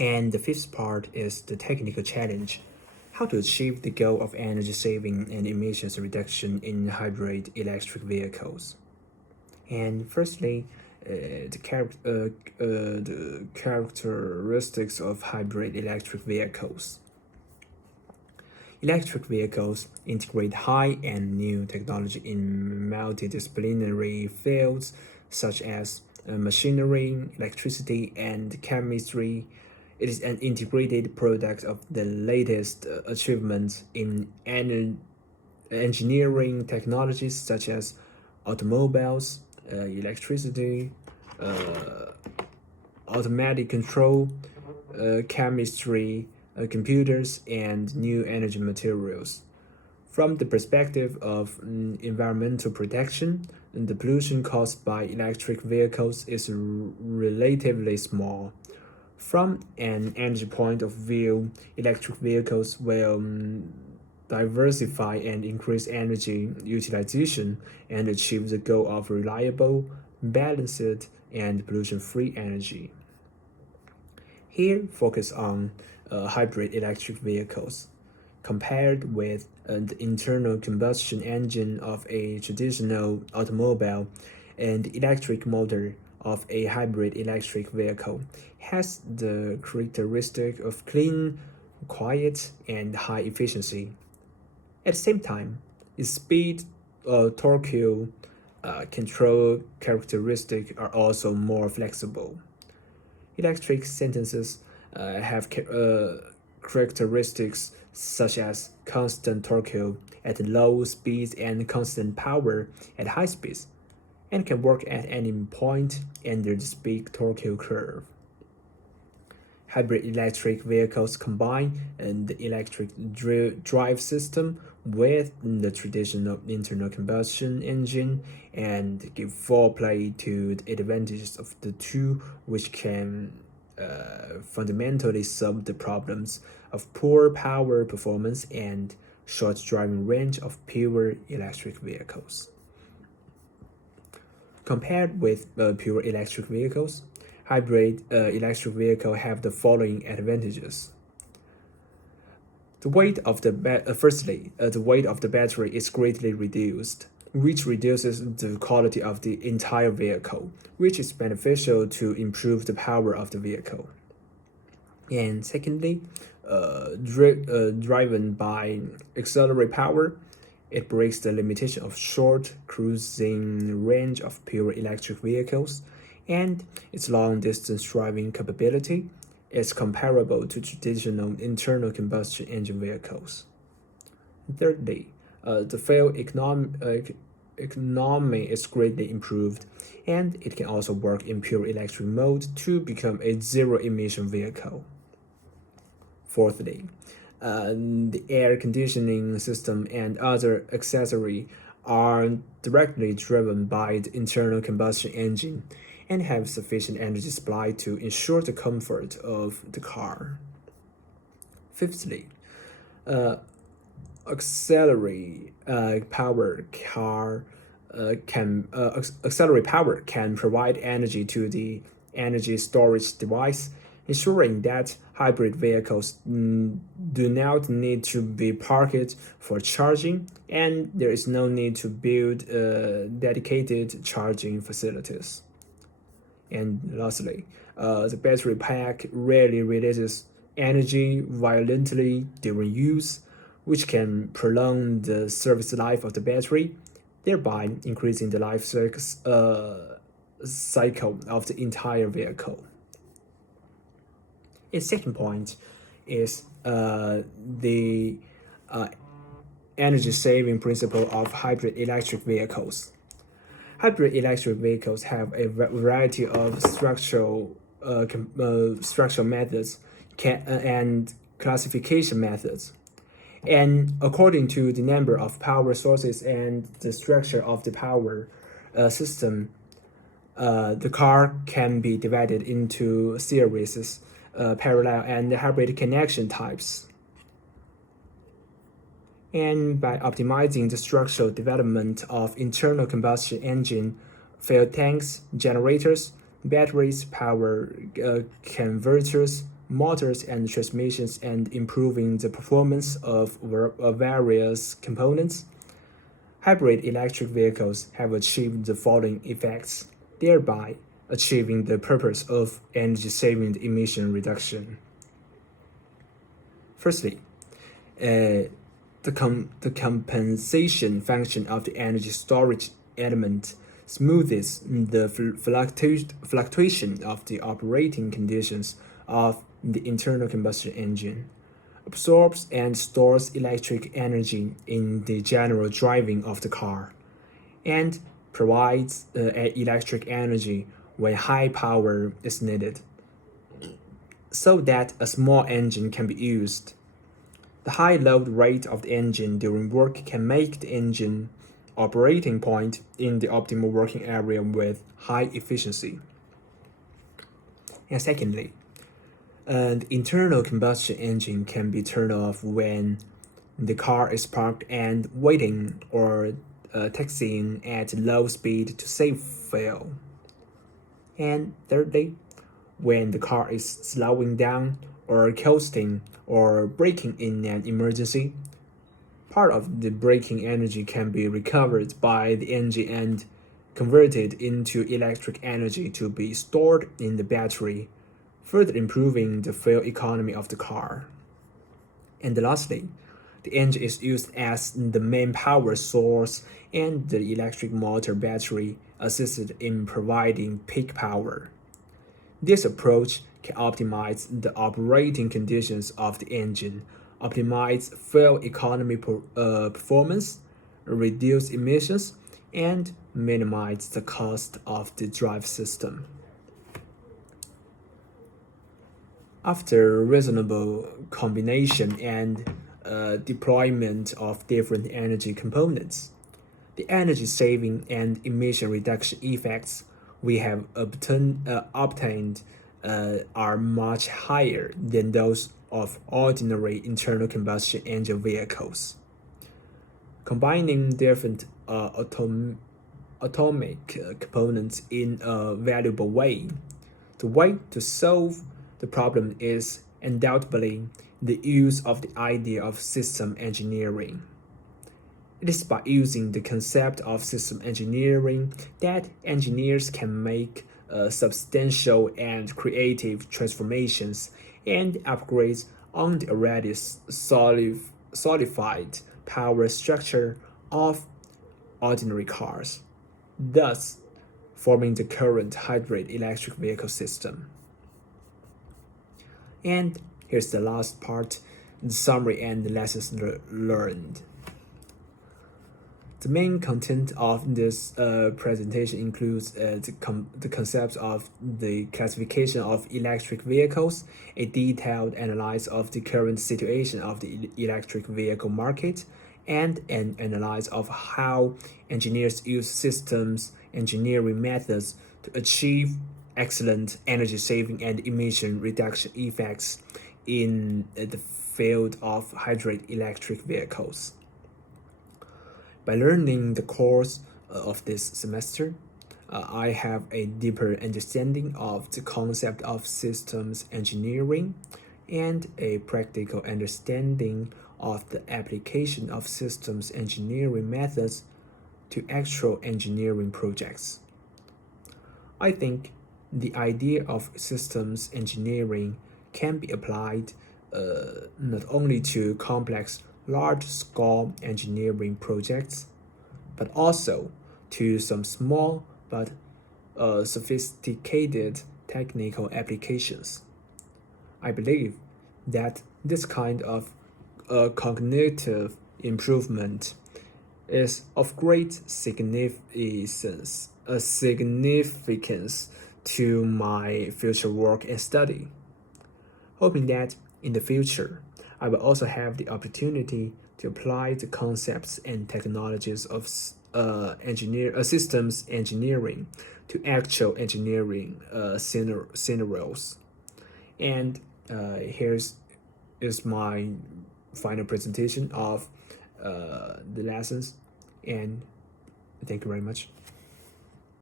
And the fifth part is the technical challenge: how to achieve the goal of energy saving and emissions reduction in hybrid electric vehicles. And firstly, the characteristics of hybrid electric vehicles. Electric vehicles integrate high and new technology in multidisciplinary fields such as machinery, electricity, and chemistry. It is an integrated product of the latest achievements in engineering technologies such as automobiles, electricity, uh, automatic control, chemistry, computers, and new energy materials. From the perspective of environmental protection, the pollution caused by electric vehicles is relatively small. From an energy point of view, electric vehicles will diversify and increase energy utilization and achieve the goal of reliable, balanced, and pollution-free energy. Here, focus on hybrid electric vehicles. Compared with the internal combustion engine of a traditional automobile, and the electric motor of a hybrid electric vehicle has the characteristic of clean, quiet, and high efficiency. At the same time, its speed, torque, control characteristics are also more flexible. Electric sentences have characteristics such as constant torque at low speeds and constant power at high speeds, and can work at any point under the speed torque curve. Hybrid electric vehicles combine the electric drive system with the traditional internal combustion engine and give full play to the advantages of the two, which can fundamentally solve the problems of poor power performance and short driving range of pure electric vehicles. Compared with pure electric vehicles, hybrid electric vehicles have the following advantages. The weight of the the weight of the battery is greatly reduced, which reduces the quality of the entire vehicle, which is beneficial to improve the power of the vehicle. And secondly, driven by auxiliary power, it breaks the limitation of short cruising range of pure electric vehicles, and its long-distance driving capability is comparable to traditional internal combustion engine vehicles. Thirdly, the fuel economy is greatly improved, and it can also work in pure electric mode to become a zero-emission vehicle. Fourthly, the air conditioning system and other accessories are directly driven by the internal combustion engine and have sufficient energy supply to ensure the comfort of the car. Fifthly, uh, auxiliary power can provide energy to the energy storage device, ensuring that hybrid vehicles do not need to be parked for charging, and there is no need to build dedicated charging facilities. And lastly, the battery pack rarely releases energy violently during use, which can prolong the service life of the battery, thereby increasing the life cycle of the entire vehicle. Its second point is the uh, energy saving principle of hybrid electric vehicles. Hybrid electric vehicles have a variety of structural methods and classification methods. And according to the number of power sources and the structure of the power system, the car can be divided into series, parallel, and hybrid connection types. And by optimizing the structural development of internal combustion engine, fuel tanks, generators, batteries, power converters, motors and transmissions and improving the performance of various components. Hybrid electric vehicles have achieved the following effects, thereby achieving the purpose of energy-saving and emission reduction. Firstly, the compensation function of the energy storage element smoothes the fluctuation of the operating conditions of the internal combustion engine, absorbs and stores electric energy in the general driving of the car, and provides electric energy when high power is needed, so that a small engine can be used. The high load rate of the engine during work can make the engine operating point in the optimal working area with high efficiency. And secondly, the internal combustion engine can be turned off when the car is parked and waiting or taxiing at low speed to save fuel. And thirdly, when the car is slowing down or coasting or braking in an emergency, part of the braking energy can be recovered by the engine and converted into electric energy to be stored in the battery, further improving the fuel economy of the car. And lastly, the engine is used as the main power source and the electric motor battery assisted in providing peak power. This approach can optimize the operating conditions of the engine, optimize fuel economy performance, reduce emissions, and minimize the cost of the drive system. After reasonable combination and deployment of different energy components, the energy saving and emission reduction effects we have obtained are much higher than those of ordinary internal combustion engine vehicles. Combining different atomic components in a valuable way, the way to solve the problem is undoubtedly the use of the idea of system engineering. It is by using the concept of system engineering that engineers can make substantial and creative transformations and upgrades on the already solidified power structure of ordinary cars, thus forming the current hybrid electric vehicle system. And here's the last part, the summary and the lessons learned. The main content of this presentation includes the concepts of the classification of electric vehicles, a detailed analysis of the current situation of the electric vehicle market, and an analysis of how engineers use systems engineering methods to achieve excellent energy saving and emission reduction effects in the field of hybrid electric vehicles. By learning the course of this semester, I have a deeper understanding of the concept of systems engineering and a practical understanding of the application of systems engineering methods to actual engineering projects. I think the idea of systems engineering can be applied not only to complex large-scale engineering projects, but also to some small but sophisticated technical applications. I believe that this kind of cognitive improvement is of great significance to my future work and study, hoping that in the future I will also have the opportunity to apply the concepts and technologies of systems engineering to actual engineering scenarios. And here's is my final presentation of the lessons, and thank you very much.